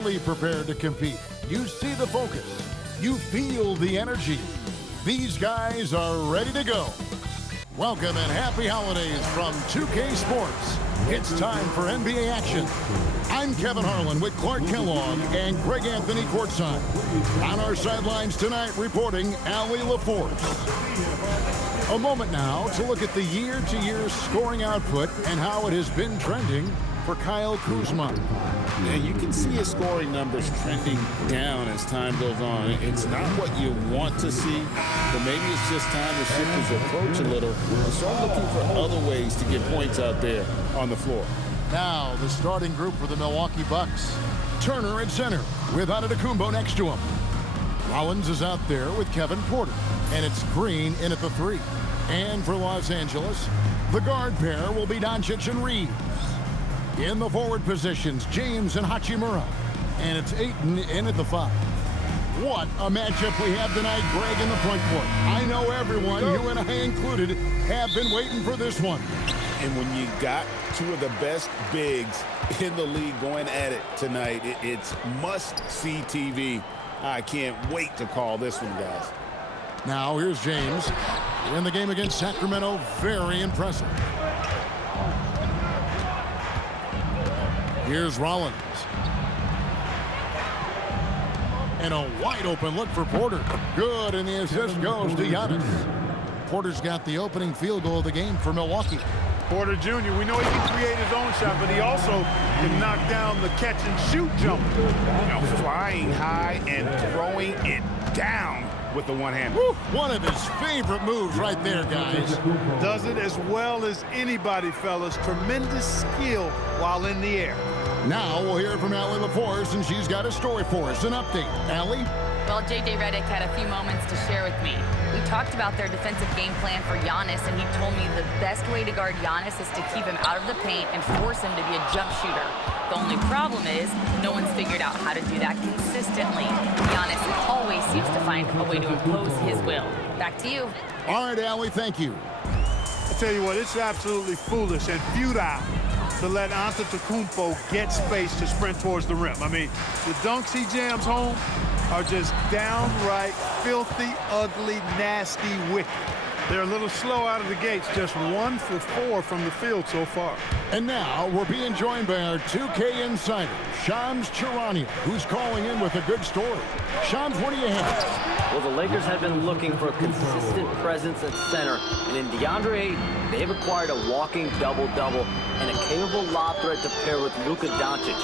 Prepared to compete. You see the focus. You feel the energy. These guys are ready to go. Welcome and happy holidays from 2K Sports. It's time for NBA action. I'm Kevin Harlan with Clark Kellogg and Greg Anthony courtside. On our sidelines tonight reporting Allie LaForce. A moment now to look at the year-to-year scoring output and how it has been trending for Kyle Kuzma. And you can see his scoring numbers trending down as time goes on. It's not what you want to see, but maybe it's just time to shift his approach a little and start looking for other ways to get points out there on the floor. Now, the starting group for the Milwaukee Bucks. Turner at center with Antetokounmpo next to him. Rollins is out there with Kevin Porter, and it's Green in at the 3. And for Los Angeles, the guard pair will be Doncic and Reeves. In the forward positions, James and Hachimura. And it's Ayton in at the 5. What a matchup we have tonight, Greg, in the front court. I know everyone, you and I included, have been waiting for this one. And when you got two of the best bigs in the league going at it tonight, it's must-see TV. I can't wait to call this one, guys. Now, here's James. In the game against Sacramento, very impressive. Here's Rollins. And a wide open look for Porter. Good, and the assist goes to Giannis. Porter's got the opening field goal of the game for Milwaukee. Porter Jr., we know he can create his own shot, but he also can knock down the catch-and-shoot jumper. You know, flying high and throwing it down with the one hand. One of his favorite moves right there, guys. Does it as well as anybody, fellas. Tremendous skill while in the air. Now we'll hear from Allie LaForce, and she's got a story for us. An update. Allie? Well, J.J. Redick had a few moments to share with me. We talked about their defensive game plan for Giannis, and he told me the best way to guard Giannis is to keep him out of the paint and force him to be a jump shooter. The only problem is no one's figured out how to do that consistently. Giannis always seems to find a way to impose his will. Back to you. All right, Allie, thank you. I tell you what, it's absolutely foolish and futile to let Antetokounmpo get space to sprint towards the rim. I mean, the dunks he jams home are just downright filthy, ugly, nasty, wicked. They're a little slow out of the gates, just 1 for 4 from the field so far. And now we're being joined by our 2K insider, Shams Charania, who's calling in with a good story. Shams, what do you have? Well, the Lakers have been looking for a consistent presence at center, and in DeAndre Ayton, they've acquired a walking double-double and a capable lob threat to pair with Luka Doncic.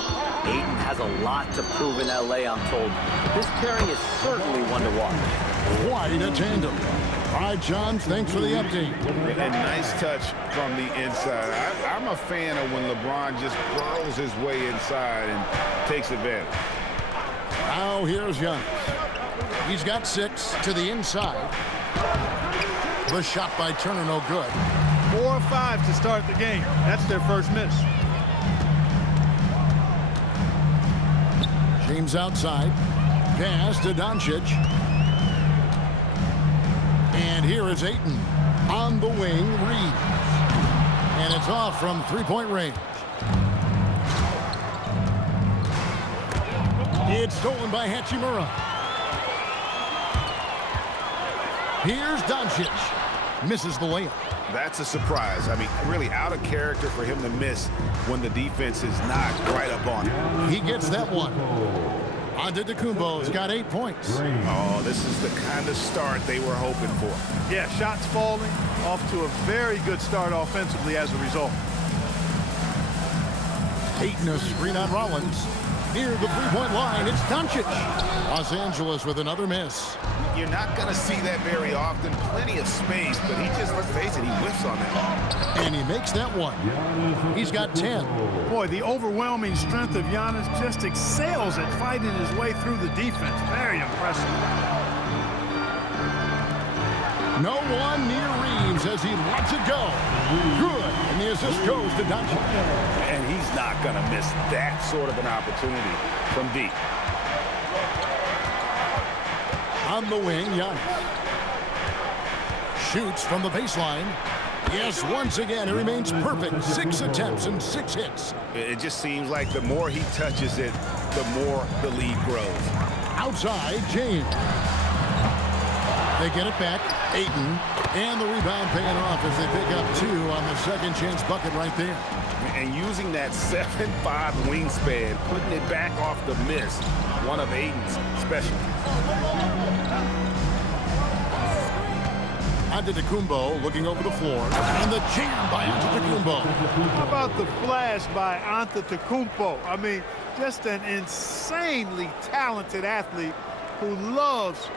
Ayton has a lot to prove in LA, I'm told. This pairing is certainly one to watch. Quite a tandem. All right, John, thanks for the update. A nice touch from the inside. I'm a fan of when LeBron just burrows his way inside and takes advantage. Now here's Giannis. He's got 6 to the inside. The shot by Turner, no good. 4 or 5 to start the game. That's their first miss. James outside. Pass to Doncic. And here is Ayton. On the wing, Reeves. And it's off from three-point range. It's stolen by Hachimura. Here's Doncic. Misses the layup. That's a surprise. I mean, really out of character for him to miss when the defense is not right up on him. He gets that one. Antetokounmpo's got 8 points. Oh, this is the kind of start they were hoping for. Yeah, shots falling, off to a very good start offensively as a result. Ayton a screen on Rollins. Near the three-point line, it's Doncic. Los Angeles with another miss. You're not going to see that very often. Plenty of space, but he just, let's face it, he whiffs on that. And he makes that one. He's got 10. Boy, the overwhelming strength of Giannis just excels at fighting his way through the defense. Very impressive. No one near Reeves as he lets it go. Good. And the assist goes to Doncic. And he's not going to miss that sort of an opportunity from deep. On the wing, Giannis. Shoots from the baseline. Yes, once again, he remains perfect. 6 attempts and 6 hits. It just seems like the more he touches it, the more the lead grows. Outside, James. They get it back. Ayton. And the rebound paying off as they pick up 2 on the second chance bucket right there. And using that 7'5" wingspan, putting it back off the miss, one of Ayton's specialties. Antetokounmpo looking over the floor. And the jam by Antetokounmpo. How about the flash by Antetokounmpo? I mean, just an insanely talented athlete who loves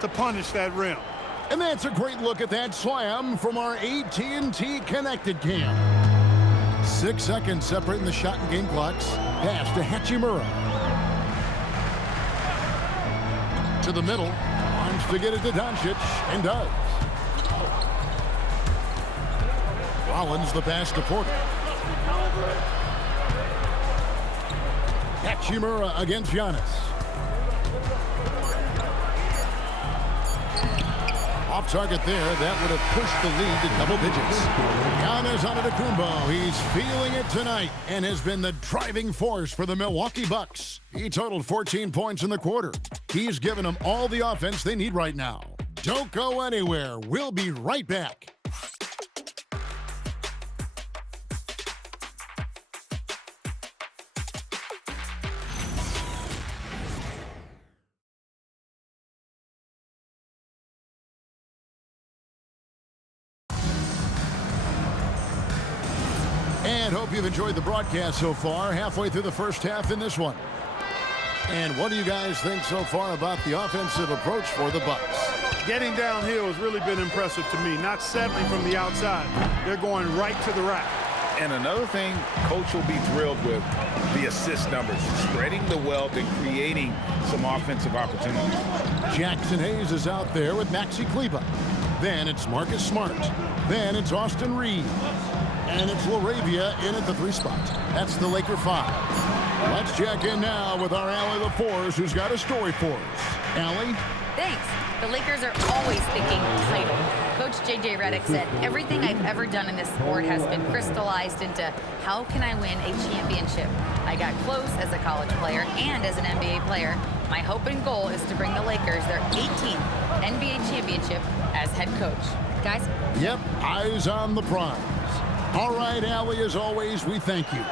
to punish that rim. And that's a great look at that slam from our AT&T connected cam. 6 seconds separating the shot and game clocks. Pass to Hachimura. To the middle. Wants to get it to Doncic, and does. Rollins the pass to Porter. Hachimura against Giannis. Off target there. That would have pushed the lead to double digits. Giannis Antetokounmpo. He's feeling it tonight and has been the driving force for the Milwaukee Bucks. He totaled 14 points in the quarter. He's given them all the offense they need right now. Don't go anywhere. We'll be right back. And hope you've enjoyed the broadcast so far. Halfway through the first half in this one. And what do you guys think so far about the offensive approach for the Bucks? Getting downhill has really been impressive to me. Not settling from the outside. They're going right to the rack. And another thing Coach will be thrilled with, the assist numbers, spreading the wealth and creating some offensive opportunities. Jackson Hayes is out there with Maxi Kleber. Then it's Marcus Smart. Then it's Austin Reeves. And it's Laravia in at the 3 spot. That's the Laker 5. Let's check in now with our Allie LaForce, who's got a story for us. Allie? Thanks. The Lakers are always thinking title. Coach J.J. Redick said, everything I've ever done in this sport has been crystallized into how can I win a championship? I got close as a college player and as an NBA player. My hope and goal is to bring the Lakers their 18th NBA championship as head coach. Guys? Yep, eyes on the prize. All right, Allie, as always, we thank you.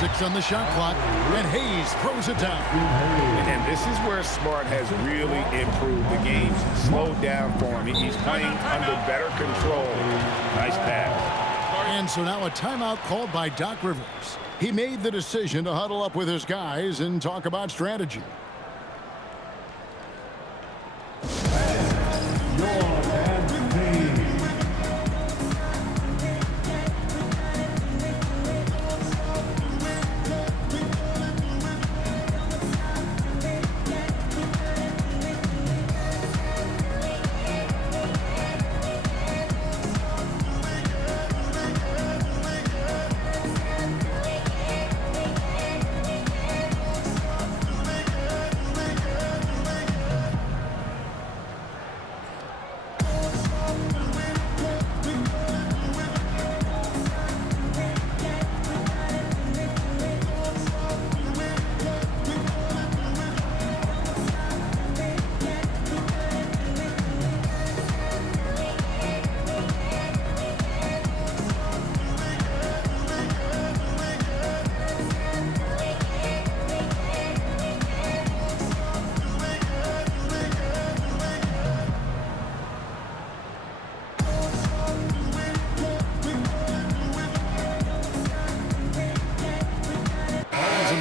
6 on the shot clock, and Hayes throws it down. And this is where Smart has really improved. The game's slowed down for him. He's playing under better control. Nice pass. And so now a timeout called by Doc Rivers. He made the decision to huddle up with his guys and talk about strategy.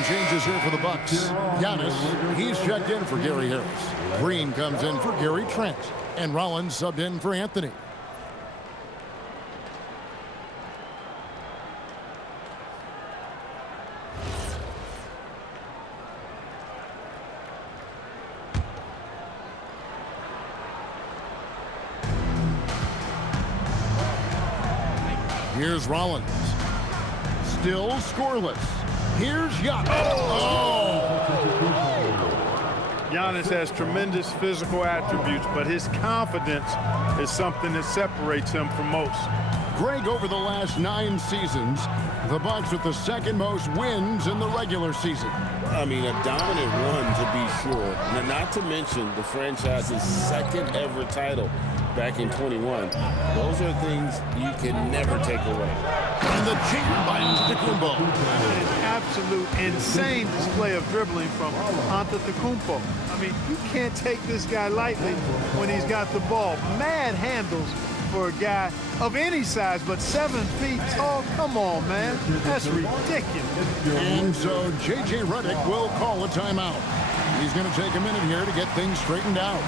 Changes here for the Bucks. Giannis, he's checked in for Gary Harris. Green comes in for Gary Trent. And Rollins subbed in for Anthony. Here's Rollins. Still scoreless. Here's Giannis. Giannis has tremendous physical attributes, but his confidence is something that separates him from most. Greg, over the last 9 seasons, The Bucks with the second most wins in the regular season. I mean, a dominant run to be sure. Now, not to mention the franchise's second ever title back in 21. Those are things you can never take away. And the jam by Antetokounmpo. An absolute insane display of dribbling from Antetokounmpo. I mean, you can't take this guy lightly when he's got the ball. Mad handles for a guy of any size, but 7 feet tall. Come on, man. That's ridiculous. And so J.J. Redick will call a timeout. He's going to take a minute here to get things straightened out.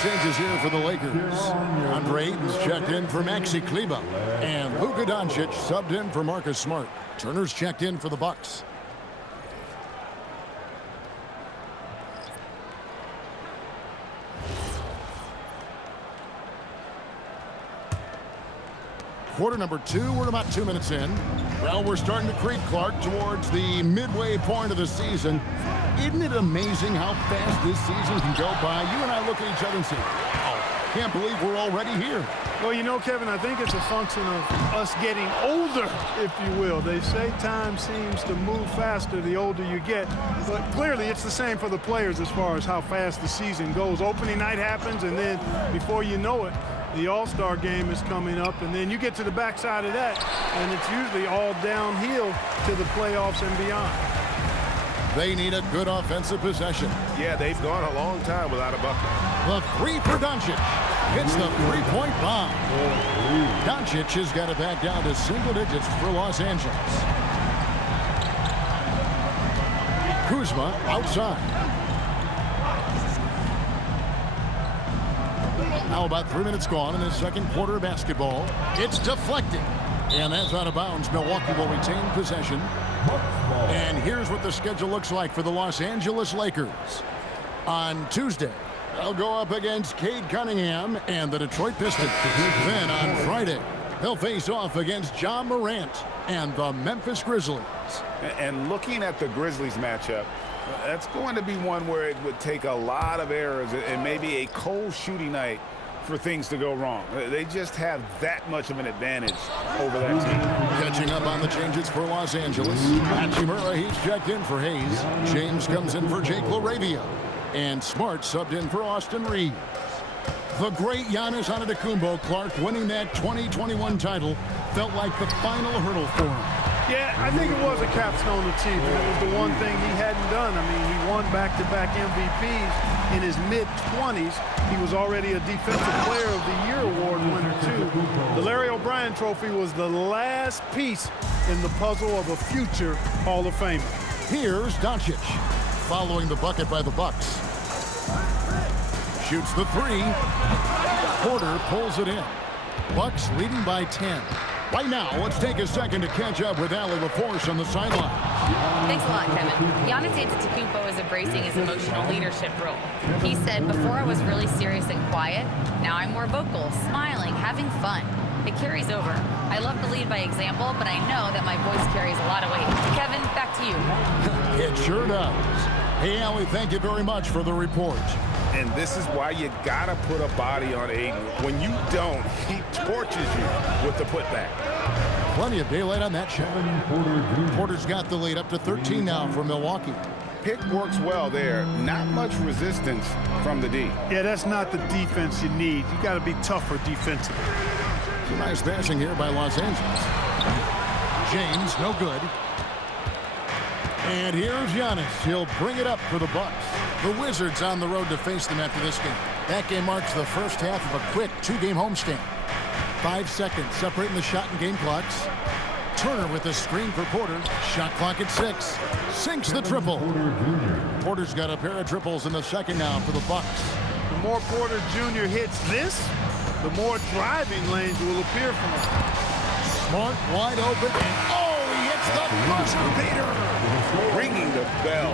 Changes here for the Lakers. Andre Ayton's checked in for Maxi Kleber. And Luka Doncic subbed in for Marcus Smart. Turner's checked in for the Bucks. Quarter number 2, we're about 2 minutes in. Well, we're starting to creep, Clark, towards the midway point of the season. Isn't it amazing how fast this season can go by? You and I look at each other and say, oh, can't believe we're already here. Well, you know, Kevin, I think it's a function of us getting older, if you will. They say time seems to move faster the older you get, but clearly it's the same for the players as far as how fast the season goes. Opening night happens, and then before you know it, the All-Star game is coming up, and then you get to the backside of that, and it's usually all downhill to the playoffs and beyond. They need a good offensive possession. Yeah, they've gone a long time without a bucket. The three for Doncic. Hits the three-point bomb. Doncic has got it back down to single digits for Los Angeles. Kuzma outside. Now about 3 minutes gone in the second quarter of basketball. It's deflected. And that's out of bounds. Milwaukee will retain possession. And here's what the schedule looks like for the Los Angeles Lakers. On Tuesday, they'll go up against Cade Cunningham and the Detroit Pistons. Then on Friday, they'll face off against Ja Morant and the Memphis Grizzlies. And looking at the Grizzlies matchup, that's going to be one where it would take a lot of errors and maybe a cold shooting night for things to go wrong. They just have that much of an advantage over that team. Catching up on the changes for Los Angeles. Hachimura, he's checked in for Hayes. James comes in for Jake LaRavia. And Smart subbed in for Austin Reeves. The great Giannis Antetokounmpo, Clark, winning that 2021 title felt like the final hurdle for him. Yeah, I think it was a capstone achievement. It was the one thing he hadn't done. I mean, he won back-to-back MVPs in his mid-20s. He was already a Defensive Player of the Year award winner, too. The Larry O'Brien Trophy was the last piece in the puzzle of a future Hall of Famer. Here's Doncic, following the bucket by the Bucks. Shoots the three. Porter pulls it in. Bucks leading by 10. Right now, let's take a second to catch up with Allie LaForce on the sideline. Thanks a lot, Kevin. Giannis Antetokounmpo is embracing his emotional leadership role. He said, before I was really serious and quiet, now I'm more vocal, smiling, having fun. It carries over. I love to lead by example, but I know that my voice carries a lot of weight. Kevin, back to you. It sure does. Hey, Allie, thank you very much for the report. And this is why you gotta put a body on Ayton. When you don't, he torches you with the putback. Plenty of daylight on that shot. Porter's got the lead up to 13 now for Milwaukee. Pick works well there. Not much resistance from the D. Yeah, that's not the defense you need. You got to be tougher defensively. Nice passing here by Los Angeles. James, no good. And here's Giannis. He'll bring it up for the Bucks. The Wizards on the road to face them after this game. That game marks the first half of a quick 2-game homestand. 5 seconds separating the shot and game clocks. Turner with a screen for Porter. Shot clock at 6. Sinks the triple. Porter's got a pair of triples in the second now for the Bucks. The more Porter Jr. hits this, the more driving lanes will appear for him. Smart, wide open, and he hits the buzzer beater. Ringing the bell.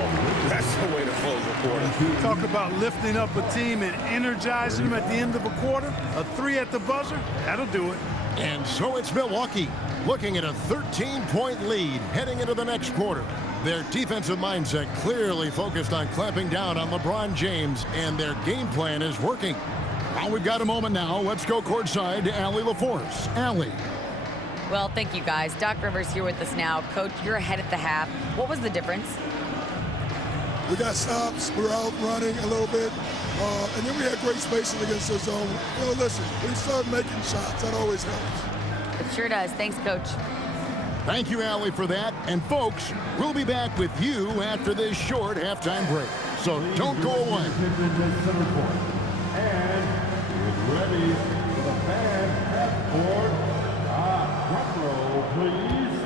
That's the way to close a quarter. Talk about lifting up a team and energizing them at the end of a quarter. A 3 at the buzzer, that'll do it. And so it's Milwaukee looking at a 13-point lead heading into the next quarter. Their defensive mindset clearly focused on clamping down on LeBron James, and their game plan is working. Well, we've got a moment now. Let's go courtside to Allie LaForce. Allie. Well, thank you, guys. Doc Rivers here with us now. Coach, you're ahead at the half. What was the difference? We got stops. We were out running a little bit. And then we had great spacing against the zone. Listen, we started making shots. That always helps. It sure does. Thanks, Coach. Thank you, Allie, for that. And, folks, we'll be back with you after this short halftime break. So don't go away. And get ready for the fan half court. Front row, please.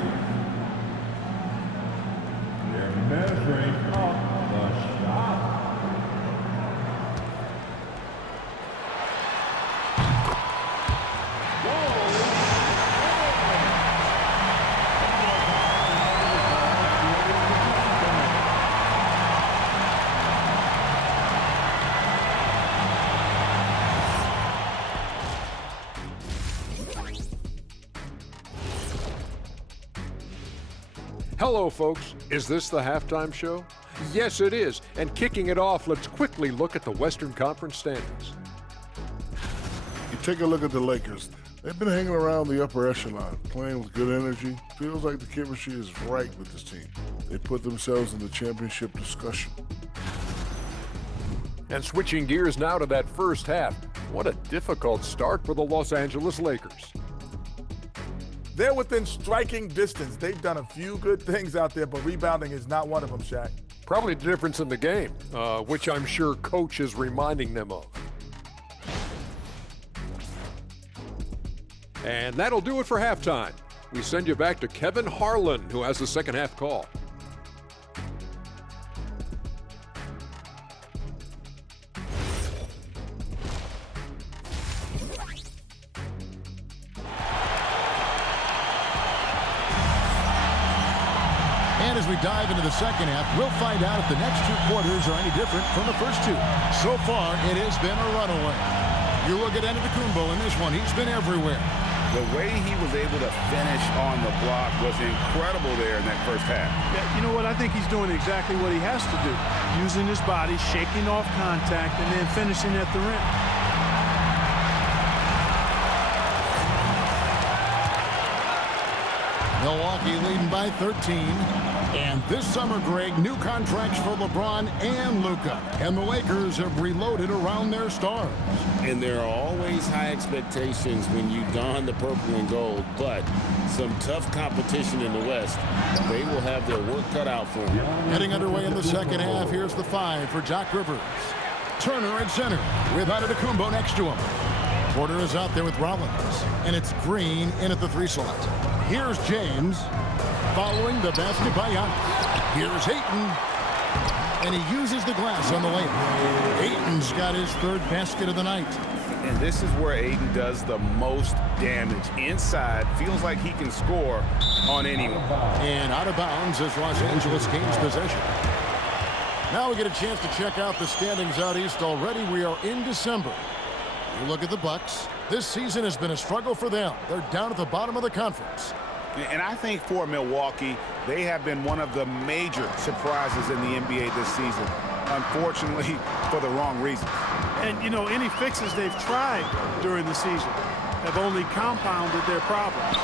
They're measuring up the shot. Hello, folks. Is this the halftime show? Yes, it is. And kicking it off, let's quickly look at the Western Conference standings. You take a look at the Lakers. They've been hanging around the upper echelon, playing with good energy. Feels like the chemistry is right with this team. They put themselves in the championship discussion. And switching gears now to that first half. What a difficult start for the Los Angeles Lakers. They're within striking distance. They've done a few good things out there, but rebounding is not one of them, Shaq. Probably the difference in the game, which I'm sure Coach is reminding them of. And that'll do it for halftime. We send you back to Kevin Harlan, who has the second half call. And as we dive into the second half, we'll find out if the next 2 quarters are any different from the first 2. So far, it has been a runaway. You look at Antetokounmpo in this one. He's been everywhere. The way he was able to finish on the block was incredible there in that first half. Yeah, you know what? I think he's doing exactly what he has to do. Using his body, shaking off contact, and then finishing at the rim. Milwaukee leading by 13. And this summer, Greg, new contracts for LeBron and Luka. And the Lakers have reloaded around their stars. And there are always high expectations when you don the purple and gold, but some tough competition in the West. They will have their work cut out for them. Heading underway in the second half, here's the 5 for Doc Rivers. Turner at center with Antetokounmpo next to him. Porter is out there with Rollins. And it's Green in at the 3 slot. Here's James. Following the basket by Giannis. Here's Ayton. And he uses the glass on the layup. Ayton's got his 3rd basket of the night. And this is where Ayton does the most damage. Inside, feels like he can score on anyone. And out of bounds as Los Angeles gains possession. Now we get a chance to check out the standings out east already. We are in December. You look at the Bucks. This season has been a struggle for them. They're down at the bottom of the conference. And I think for Milwaukee, they have been one of the major surprises in the NBA this season. Unfortunately, for the wrong reasons. And, you know, any fixes they've tried during the season have only compounded their problems.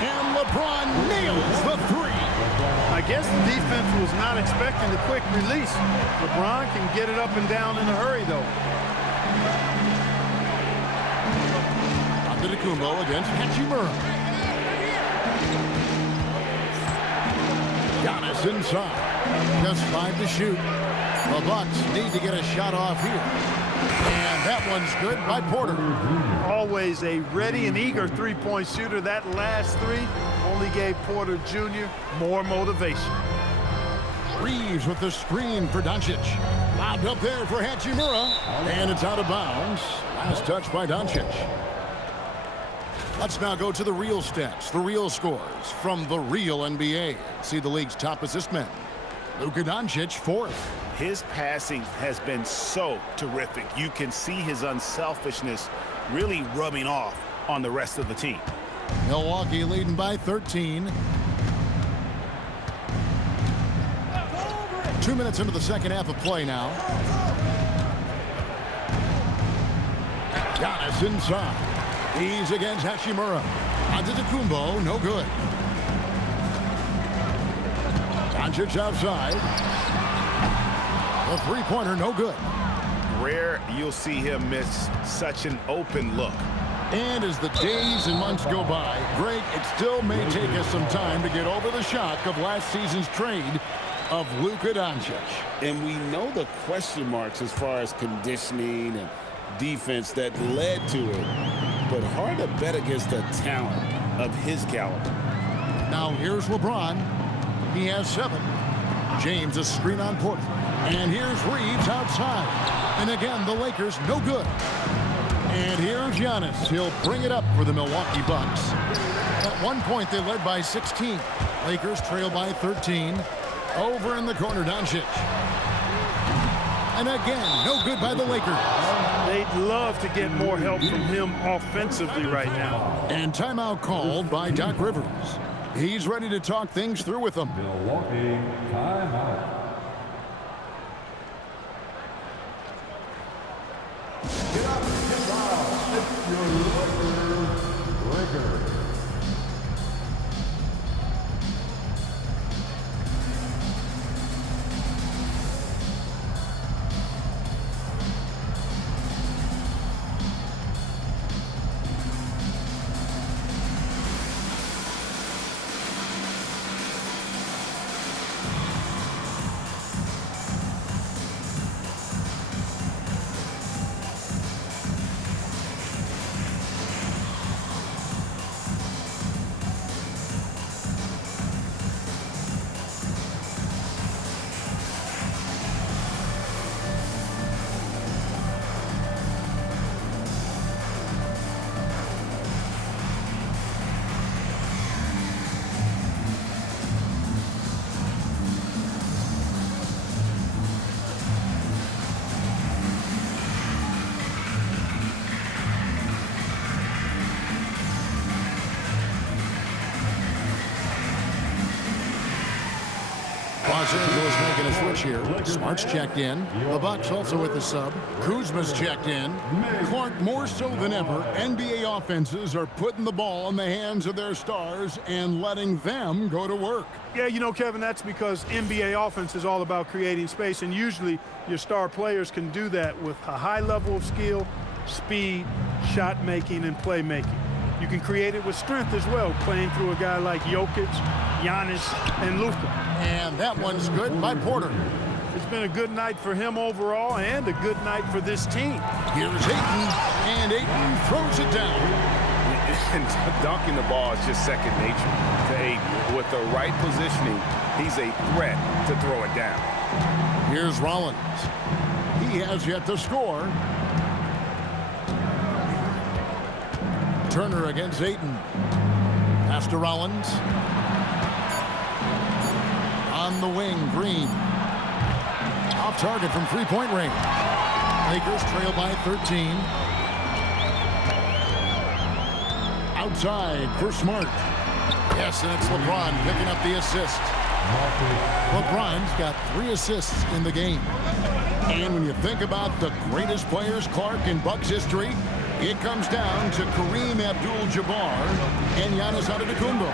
And LeBron nails the 3. I guess the defense was not expecting the quick release. LeBron can get it up and down in a hurry, though. Antetokounmpo against Hachimura. Giannis inside. Just 5 to shoot. The Bucks need to get a shot off here. And that one's good by Porter. Always a ready and eager three-point shooter. That last three only gave Porter Jr. more motivation. Reeves with the screen for Doncic. Lobbed up there for Hachimura. And it's out of bounds. Last touch by Doncic. Let's now go to the real stats, the real scores from the real NBA. See the league's top assist men. Luka Doncic, 4th. His passing has been so terrific. You can see his unselfishness really rubbing off on the rest of the team. Milwaukee leading by 13. 2 minutes into the second half of play now. Giannis inside. He's against Hachimura. Antetokounmpo, no good. Doncic outside. The three-pointer, no good. Rare you'll see him miss such an open look. And as the days and months go by, Greg, it still may take us some time to get over the shock of last season's trade of Luka Doncic. And we know the question marks as far as conditioning and defense that led to it. But hard to bet against the talent of his caliber. Now here's LeBron. He has 7. James a screen on Porter. And here's Reeves outside. And again, the Lakers no good. And here's Giannis. He'll bring it up for the Milwaukee Bucks. At one point, they led by 16. Lakers trail by 13. Over in the corner, Doncic. And again, no good by the Lakers. They'd love to get more help from him offensively right now. And timeout called by Doc Rivers. He's ready to talk things through with them. Milwaukee, timeout. Get up, get down. It's your Lakers. Los Angeles making a switch here. Smart's checked in. The Bucks also with the sub. Kuzma's checked in. Clark, more so than ever, NBA offenses are putting the ball in the hands of their stars and letting them go to work. Yeah, you know, Kevin, that's because NBA offense is all about creating space, and usually your star players can do that with a high level of skill, speed, shot making, and playmaking. You can create it with strength as well, playing through a guy like Jokic, Giannis, and Luka. And that one's good by Porter. It's been a good night for him overall and a good night for this team. Here's Ayton, and Ayton throws it down. And dunking the ball is just second nature to Ayton. With the right positioning, he's a threat to throw it down. Here's Rollins. He has yet to score. Turner against Ayton. Pass to Rollins. On the wing, Green. Off target from three-point range. Lakers trail by 13. Outside for Smart. Yes, and it's LeBron picking up the assist. LeBron's got 3 assists in the game. And when you think about the greatest players, Clark, in Bucks history, it comes down to Kareem Abdul-Jabbar and Giannis Antetokounmpo.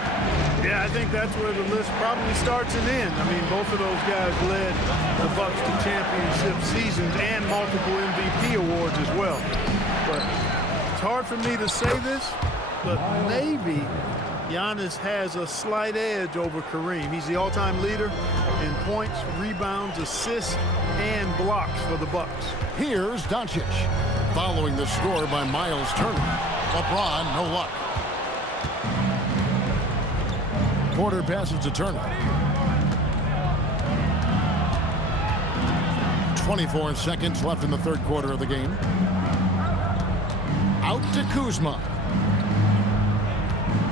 Yeah, I think that's where the list probably starts and ends. I mean, both of those guys led the Bucks to championship seasons and multiple MVP awards as well. But it's hard for me to say this, but maybe Giannis has a slight edge over Kareem. He's the all-time leader in points, rebounds, assists, and blocks for the Bucks. Here's Doncic. Following the score by Miles Turner. LeBron, no luck. Porter passes to Turner. 24 seconds left in the third quarter of the game. Out to Kuzma.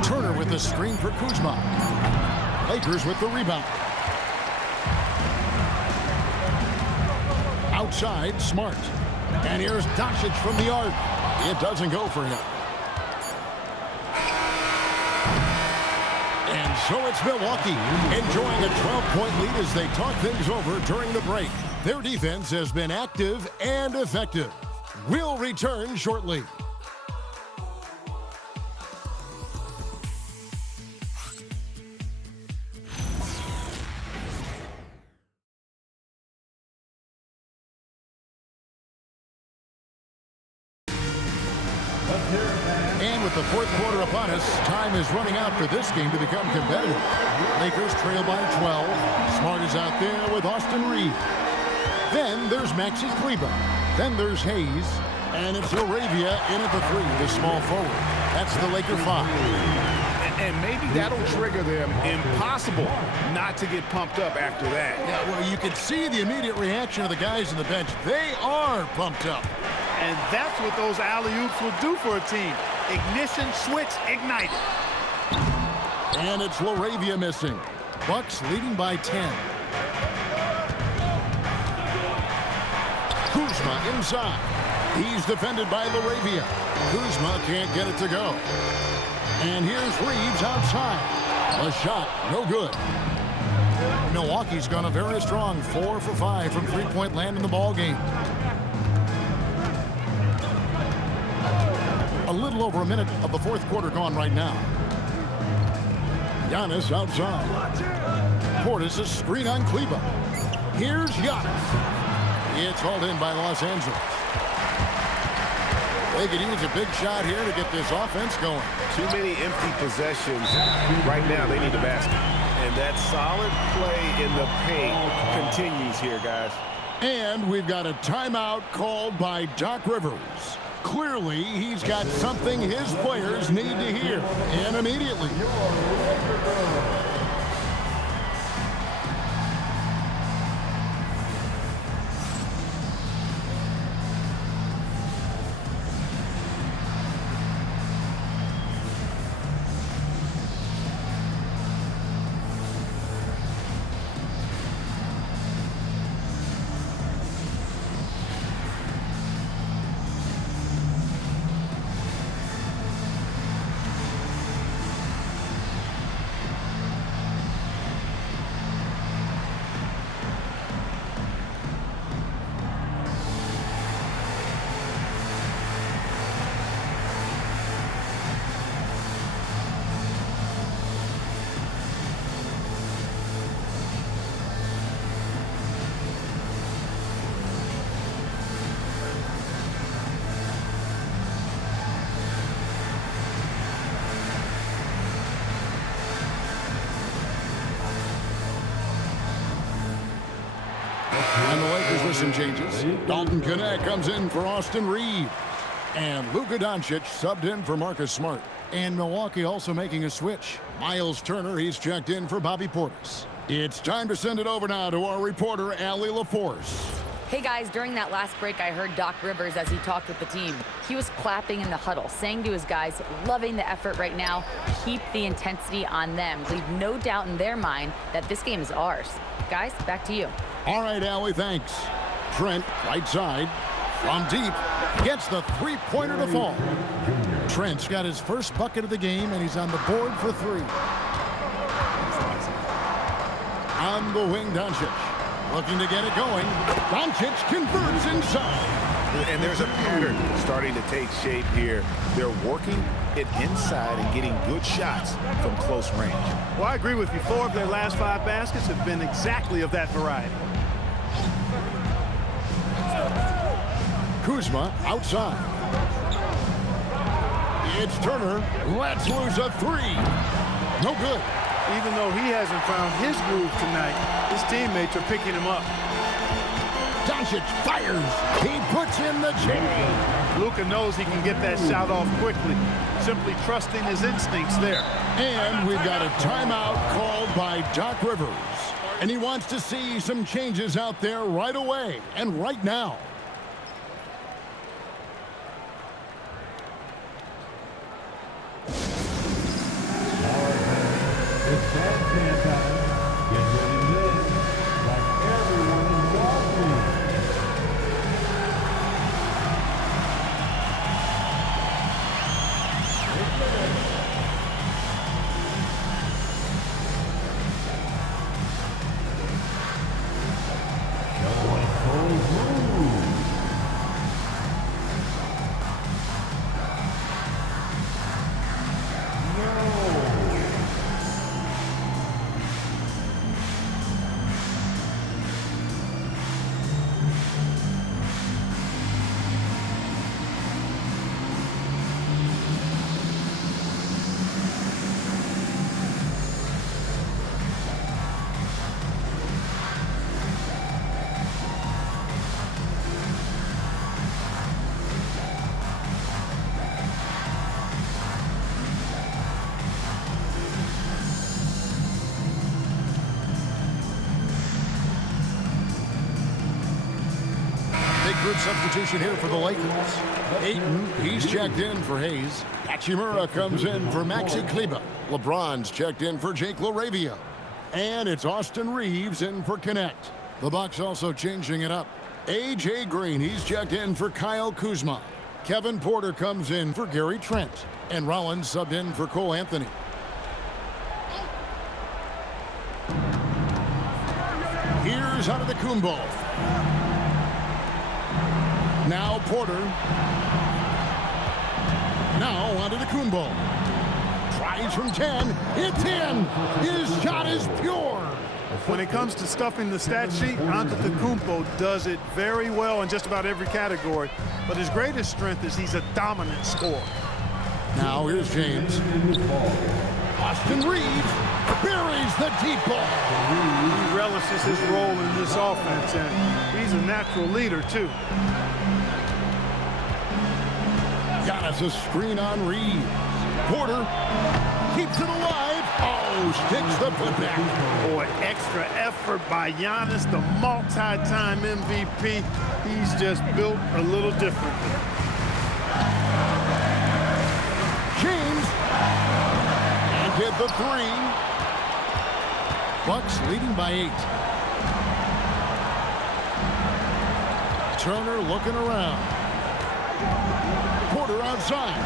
Turner with the screen for Kuzma. Lakers with the rebound. Outside, Smart. And here's Doncic from the arc. It doesn't go for him. And so it's Milwaukee enjoying a 12-point lead as they talk things over during the break. Their defense has been active and effective. We'll return shortly. And with the fourth quarter upon us, time is running out for this game to become competitive. Lakers trail by 12. Smart is out there with Austin Reed. Then there's Maxi Kleber. Then there's Hayes. And it's Laravia in at the three, the small forward. That's the Laker 5. And maybe that'll trigger them. Impossible not to get pumped up after that. Yeah, well, you can see the immediate reaction of the guys on the bench. They are pumped up. And that's what those alley-oops will do for a team. Ignition, switch, ignite. And it's Laravia missing. Bucks leading by 10. Kuzma inside. He's defended by Laravia. Kuzma can't get it to go. And here's Reeves outside. A shot, no good. Milwaukee's gone a very strong 4 for 5 from three-point land in the ball game. A little over a minute of the fourth quarter gone right now. Giannis outside. Portis a screen on Kleber. Here's Giannis. It's hauled in by Los Angeles. They could use a big shot here to get this offense going. Too many empty possessions. Right now, they need a basket. And that solid play in the paint continues here, guys. And we've got a timeout called by Doc Rivers. Clearly, he's got something his players need to hear, and immediately. And the Lakers with some changes. Dalton Connect comes in for Austin Reed. And Luka Doncic subbed in for Marcus Smart. And Milwaukee also making a switch. Miles Turner, he's checked in for Bobby Portis. It's time to send it over now to our reporter, Allie LaForce. Hey guys, during that last break, I heard Doc Rivers as he talked with the team. He was clapping in the huddle, saying to his guys, loving the effort right now, keep the intensity on them. Leave no doubt in their mind that this game is ours. Guys, back to you. All right, Allie, thanks. Trent, right side, from deep, gets the three-pointer to fall. Trent's got his first bucket of the game, and he's on the board for three. On the wing, Doncic. Looking to get it going. Doncic converts inside. And there's a pattern starting to take shape here. They're working it inside and getting good shots from close range. Well, I agree with you. 4 of their last 5 baskets have been exactly of that variety. Kuzma outside. It's Turner. Let's lose a 3. No good. Even though he hasn't found his groove tonight, his teammates are picking him up. Doncic fires. He puts in the chain. Luka knows he can get that shot off quickly, simply trusting his instincts there. And we've got a timeout called by Doc Rivers. And he wants to see some changes out there right away and right now. It's bad time. Get ready to live like everyone in Milwaukee. Going full move. Good substitution here for the Lakers. Ayton, he's checked in for Hayes. Hachimura comes in for Maxi Kleber. LeBron's checked in for Jake LaRavia. And it's Austin Reeves in for Connect. The Bucks also changing it up. A.J. Green, he's checked in for Kyle Kuzma. Kevin Porter comes in for Gary Trent. And Rollins subbed in for Cole Anthony. Here's Antetokounmpo. Now Porter. Now Antetokounmpo. Tries from 10. It's in. His shot is pure. When it comes to stuffing the stat sheet, Antetokounmpo does it very well in just about every category. But his greatest strength is he's a dominant scorer. Now here's James. Austin Reeves buries the deep ball. He relishes his role in this offense, and he's a natural leader, too. Giannis a screen on Reeves. Porter keeps it alive. Oh, sticks the putback. Boy, extra effort by Giannis, the multi-time MVP. He's just built a little differently. James and hit the three. Bucks leading by 8. Turner looking around. Porter outside.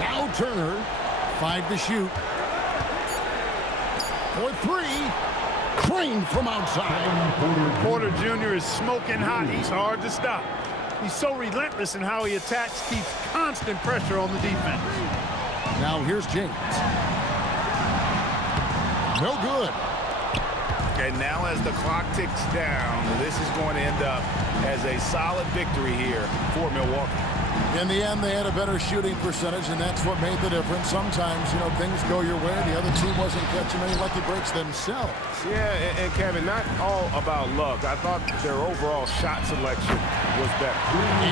Now Turner, 5 to shoot. For 3, trained from outside. Porter Jr. is smoking hot. He's hard to stop. He's so relentless in how he attacks, keeps constant pressure on the defense. Now here's James. No good. And now as the clock ticks down, this is going to end up as a solid victory here for Milwaukee. In the end, they had a better shooting percentage, and that's what made the difference. Sometimes, things go your way. The other team wasn't catching many lucky breaks themselves. Yeah, and Kevin, not all about luck. I thought their overall shot selection was better.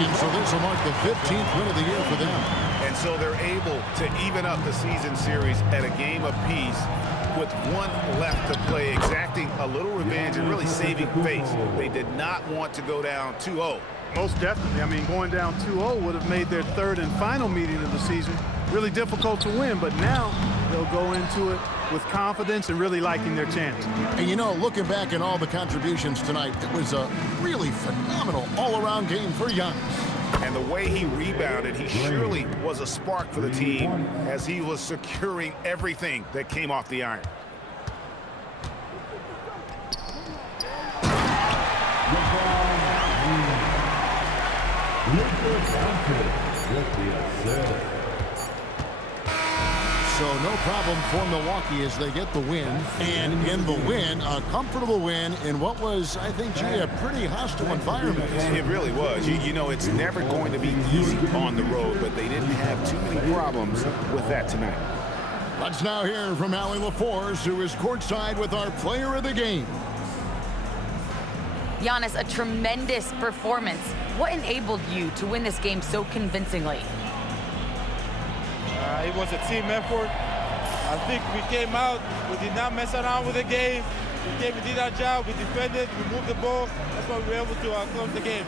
And so this will mark the 15th win of the year for them. And so they're able to even up the season series at a game apiece with one left to play, exacting a little revenge and really saving face. They did not want to go down 2-0. Most definitely. I mean, going down 2-0 would have made their third and final meeting of the season really difficult to win, but now they'll go into it with confidence and really liking their chances. And looking back at all the contributions tonight, it was a really phenomenal all-around game for Giannis. And the way he rebounded, he surely was a spark for the team as he was securing everything that came off the iron. So no problem for Milwaukee as they get the win. And in the win, a comfortable win in what was, I think, G, a pretty hostile environment. It really was. You know, it's never going to be easy on the road, but they didn't have too many problems with that tonight. Let's now hear from Allie LaForce, who is courtside with our player of the game. Giannis, a tremendous performance. What enabled you to win this game so convincingly? It was a team effort. I think we came out, we did not mess around with the game. We did our job, we defended, we moved the ball. That's why we were able to close the game.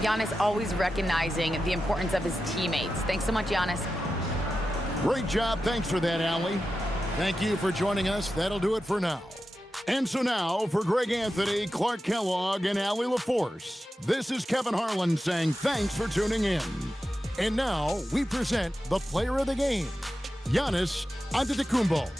Giannis always recognizing the importance of his teammates. Thanks so much, Giannis. Great job. Thanks for that, Allie. Thank you for joining us. That'll do it for now. And so now, for Greg Anthony, Clark Kellogg, and Allie LaForce, this is Kevin Harlan saying thanks for tuning in. And now, we present the player of the game, Giannis Antetokounmpo.